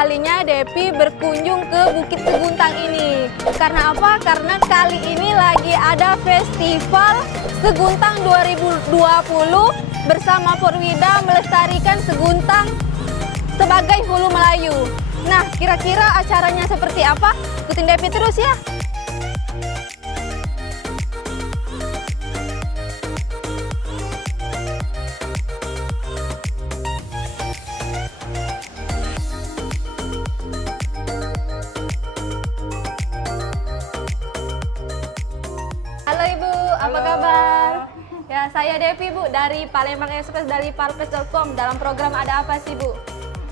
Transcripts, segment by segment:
kalinya Depi berkunjung ke Bukit Seguntang ini. Karena apa? Karena kali ini lagi ada Festival Seguntang 2020 bersama Porwida melestarikan Seguntang sebagai Hulu Melayu. Nah, kira-kira acaranya seperti apa? Ikutin Depi terus ya. Halo Ibu, apa kabar? Ya, saya Devi Bu dari Palembang Express dari Parpes.com dalam program Ada Apa Sih Bu?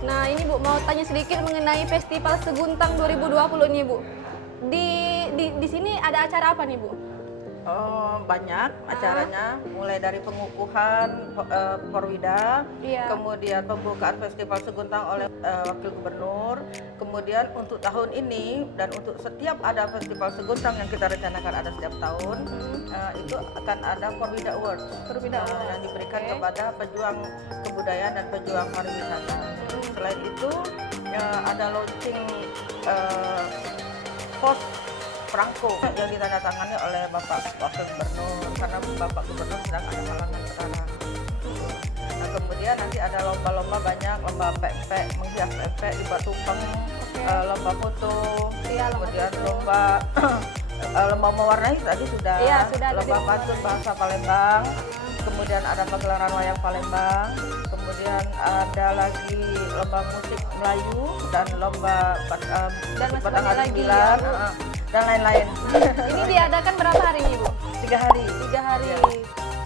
Nah ini Bu, mau tanya sedikit mengenai Festival Seguntang 2020 nih Bu. Di sini ada acara apa nih Bu? Banyak acaranya, mulai dari pengukuhan Porwida, Iya. kemudian pembukaan Festival Seguntang oleh Wakil Gubernur, kemudian untuk tahun ini dan untuk setiap ada Festival Seguntang yang kita rencanakan ada setiap tahun, itu akan ada Porwida Awards, yang diberikan kepada pejuang kebudayaan dan pejuang pariwisata. Selain itu ada launching pos perangko yang ditandatangani oleh Bapak Wakil Gubernur karena Bapak Gubernur sedang ada halangan sekarang. Nah, kemudian nanti ada lomba-lomba banyak, lomba pempek, menghias pempek di Batu Tumpeng, lomba foto, kemudian lomba lomba mewarnai tadi sudah, lomba pantun bahasa Palembang, kemudian ada pagelaran wayang Palembang, kemudian ada lagi lomba musik Melayu dan lomba Batangan 9 dan lain-lain. Ini diadakan berapa hari nih Bu? 3 hari. 3 hari. Ya.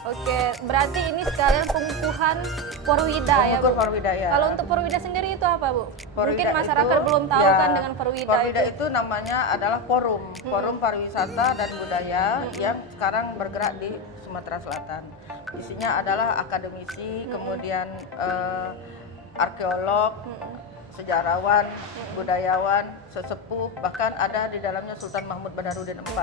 Oke, berarti ini sekalian pengukuhan Porwida ya Bu? Porwida ya. Kalau untuk Porwida sendiri itu apa Bu? Porwida mungkin masyarakat itu, belum tahu kan dengan Porwida itu namanya adalah forum pariwisata dan budaya yang sekarang bergerak di Sumatera Selatan. Isinya adalah akademisi, kemudian arkeolog, sejarawan, budayawan, sesepuh, bahkan ada di dalamnya Sultan Mahmud Badarudin IV.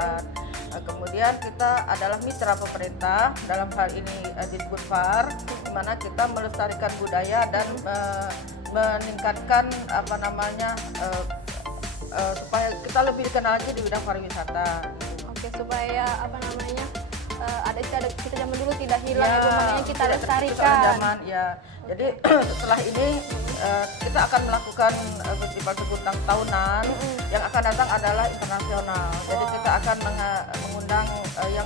Kemudian kita adalah mitra pemerintah, dalam hal ini Disbudpar, di mana kita melestarikan budaya dan meningkatkan supaya kita lebih dikenal lagi di bidang pariwisata. Oke, supaya kita zaman dulu tidak hilang ya, makanya kita lestarikan. Jadi setelah ini kita akan melakukan Festival Seguntang tahunan. Yang akan datang adalah internasional. Jadi kita akan mengundang yang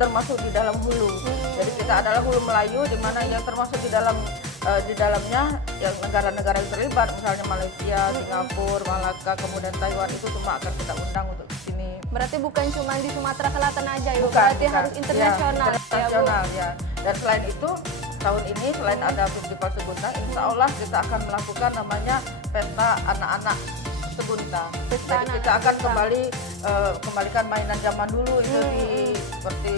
termasuk di dalam hulu. Jadi kita adalah Hulu Melayu, di mana yang termasuk di dalamnya yang negara-negara yang terlibat, misalnya Malaysia, Singapura, Malaka, kemudian Taiwan, itu semua akan kita undang untuk ke sini. Berarti bukan cuma di Sumatera Selatan aja ya, berarti harus internasional. Internasional ya. Dan selain itu, tahun ini selain ada Festival Seguntang, insya Allah kita akan melakukan namanya Pesta Anak-anak Seguntang. Jadi kita akan kembalikan mainan zaman dulu itu seperti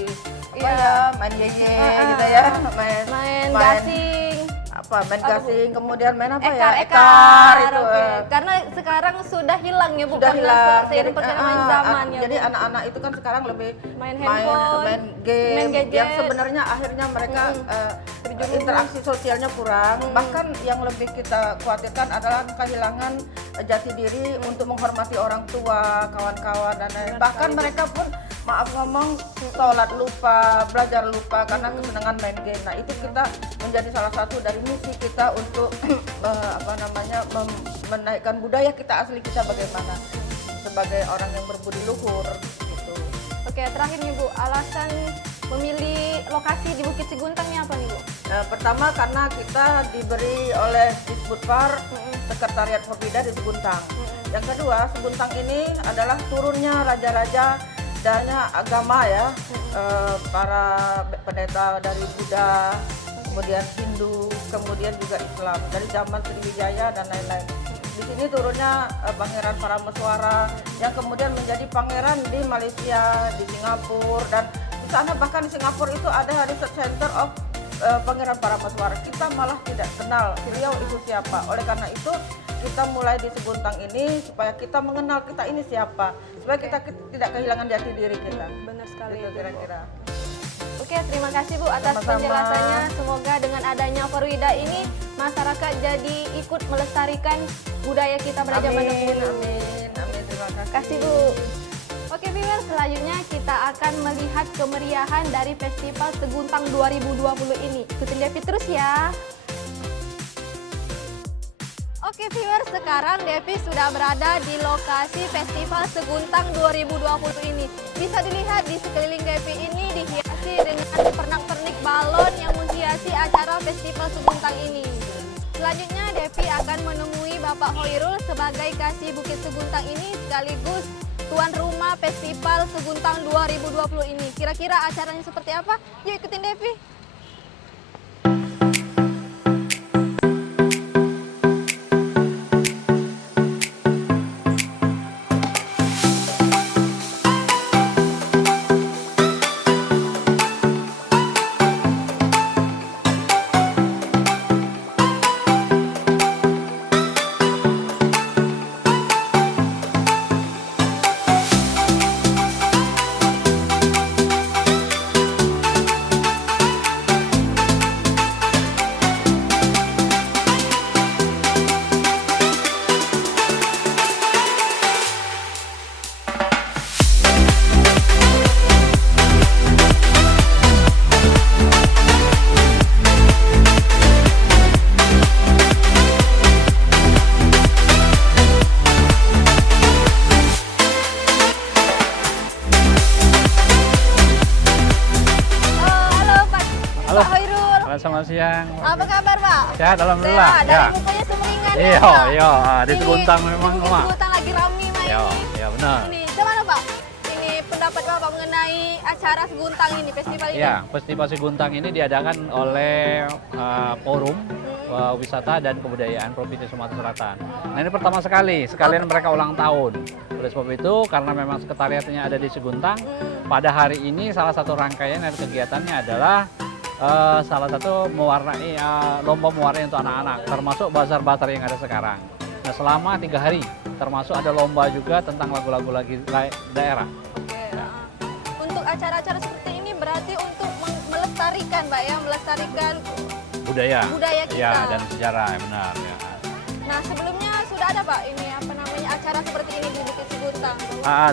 main yeye gitu ya, main gasing. Main gasing, kemudian main ekar itu. Karena sekarang sudah hilang ya Bu, sudah hilang. Seiring perkembangan zaman ya. Jadi anak-anak itu kan sekarang lebih main handphone, main game, gadget. Yang sebenarnya akhirnya mereka interaksi sosialnya kurang. Bahkan yang lebih kita khawatirkan adalah kehilangan jati diri untuk menghormati orang tua, kawan-kawan dan lain. Bahkan mereka pun maaf ngomong sholat lupa, belajar lupa karena kesenangan main game. Nah itu kita menjadi salah satu dari misi kita untuk menaikkan budaya kita asli kita bagaimana sebagai orang yang berbudi luhur gitu. Oke, terakhir nih Bu, alasan memilih lokasi di Bukit Seguntangnya apa nih Bu? Pertama karena kita diberi oleh Disbudpar Sekretariat Porwida di Seguntang. Yang kedua, Seguntang ini adalah turunnya raja-raja dan agama ya, para pendeta dari Buddha, kemudian Hindu, kemudian juga Islam dari zaman Sriwijaya dan lain-lain. Di sini turunnya Pangeran Parameswara yang kemudian menjadi pangeran di Malaysia, di Singapura, dan di sana bahkan di Singapura itu ada Research Center of Pangeran Parameswara. Kita malah tidak kenal beliau itu siapa. Oleh karena itu kita mulai di Seguntang ini supaya kita mengenal kita ini siapa, supaya kita tidak kehilangan jati diri kita. Benar sekali. Itu kira-kira. Oke, terima kasih Bu atas penjelasannya. Semoga dengan adanya Porwida ini masyarakat jadi ikut melestarikan budaya kita pada zaman dahulu. Amin, amin, terima kasih. Kasih Bu. Oke viewers, selanjutnya kita akan melihat kemeriahan dari Festival Seguntang 2020 ini. Ikutin Devi terus ya. Oke viewers, sekarang Devi sudah berada di lokasi Festival Seguntang 2020 ini. Bisa dilihat di sekeliling Devi ini dihiasi dengan pernak-pernik balon yang menghiasi acara Festival Seguntang ini. Selanjutnya Devi akan menemui Bapak Hoirul sebagai Kasih Bukit Seguntang ini sekaligus tuan rumah Festival Seguntang 2020 ini. Kira-kira acaranya seperti apa? Yuk ikutin Devi. Halo. Pak Hoirul. Halo, selamat siang. Apa kabar Pak? Sehat, alhamdulillah. Sehat, dari mukanya sumringah nih, Iya, Pak. iya, di Ini Seguntang memang Bukit lemah. Seguntang lagi rame Pak Iya, ini. iya benar. Ini, gimana Pak? Ini pendapat Bapak mengenai acara Seguntang ini, festival ini? Ya, Festival Seguntang ini diadakan oleh Forum Wisata dan Kebudayaan Provinsi Sumatera Selatan. Nah, ini pertama sekalian mereka ulang tahun. Oleh sebab itu, karena memang sekretariatnya ada di Seguntang, pada hari ini salah satu rangkaian dari kegiatannya adalah salah satu mewarnai lomba mewarnai untuk anak-anak, termasuk bazar-bazar yang ada sekarang. Nah, selama 3 hari, termasuk ada lomba juga tentang lagu-lagu lagi daerah. Oke. Untuk acara-acara seperti ini berarti untuk melestarikan, Pak ya, melestarikan Budaya kita. ya, dan sejarah, benar ya. Nah, sebelumnya sudah ada Pak ini apa namanya acara seperti ini di Bukit Seguntang?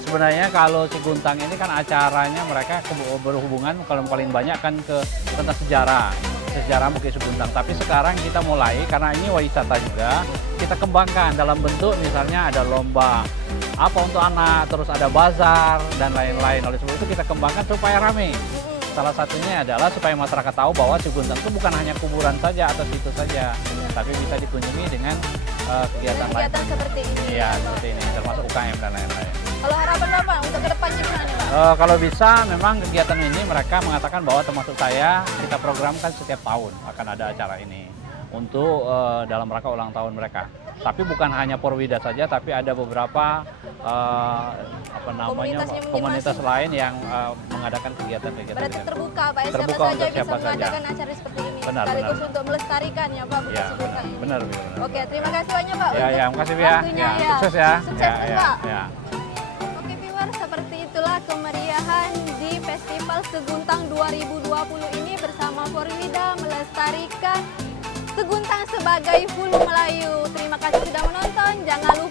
Sebenarnya kalau Seguntang ini kan acaranya mereka berhubungan kalau paling banyak kan ke tentang sejarah Bukit Seguntang. Tapi sekarang kita mulai karena ini wisata juga, kita kembangkan dalam bentuk misalnya ada lomba apa untuk anak, terus ada bazar dan lain-lain. Oleh sebab itu kita kembangkan supaya ramai. Salah satunya adalah supaya masyarakat tahu bahwa Seguntang itu bukan hanya kuburan saja atau situ saja, tapi bisa dikunjungi dengan kegiatan lain. Kegiatan seperti ini. Iya, Pak. seperti ini, termasuk UKM dan lain-lain. Kalau harapan Bapak untuk kedepannya gimana Pak? Kalau bisa, memang kegiatan ini mereka mengatakan bahwa termasuk saya, kita programkan setiap tahun akan ada acara ini untuk dalam rangka ulang tahun mereka. Tapi bukan hanya Porwida saja, tapi ada beberapa komunitas lain yang mengadakan kegiatan-kegiatan. Berarti terbuka Pak ya, Terbuka siapa untuk saja bisa siapa saja. mengadakan acara seperti ini. Benar, sekaligus benar. untuk melestarikan ya Pak Bukit Ya, Seguntang ini. benar. Oke, terima kasih banyak Pak. Ya, untuk ya, makasih ya. waktunya, Ya, sukses ya. Sukses Ya, Pak. ya. Oke viewers, seperti itulah kemeriahan di Festival Seguntang 2020 ini bersama Porwida melestarikan Seguntang sebagai Hulu Melayu. Terima kasih sudah menonton. Jangan lupa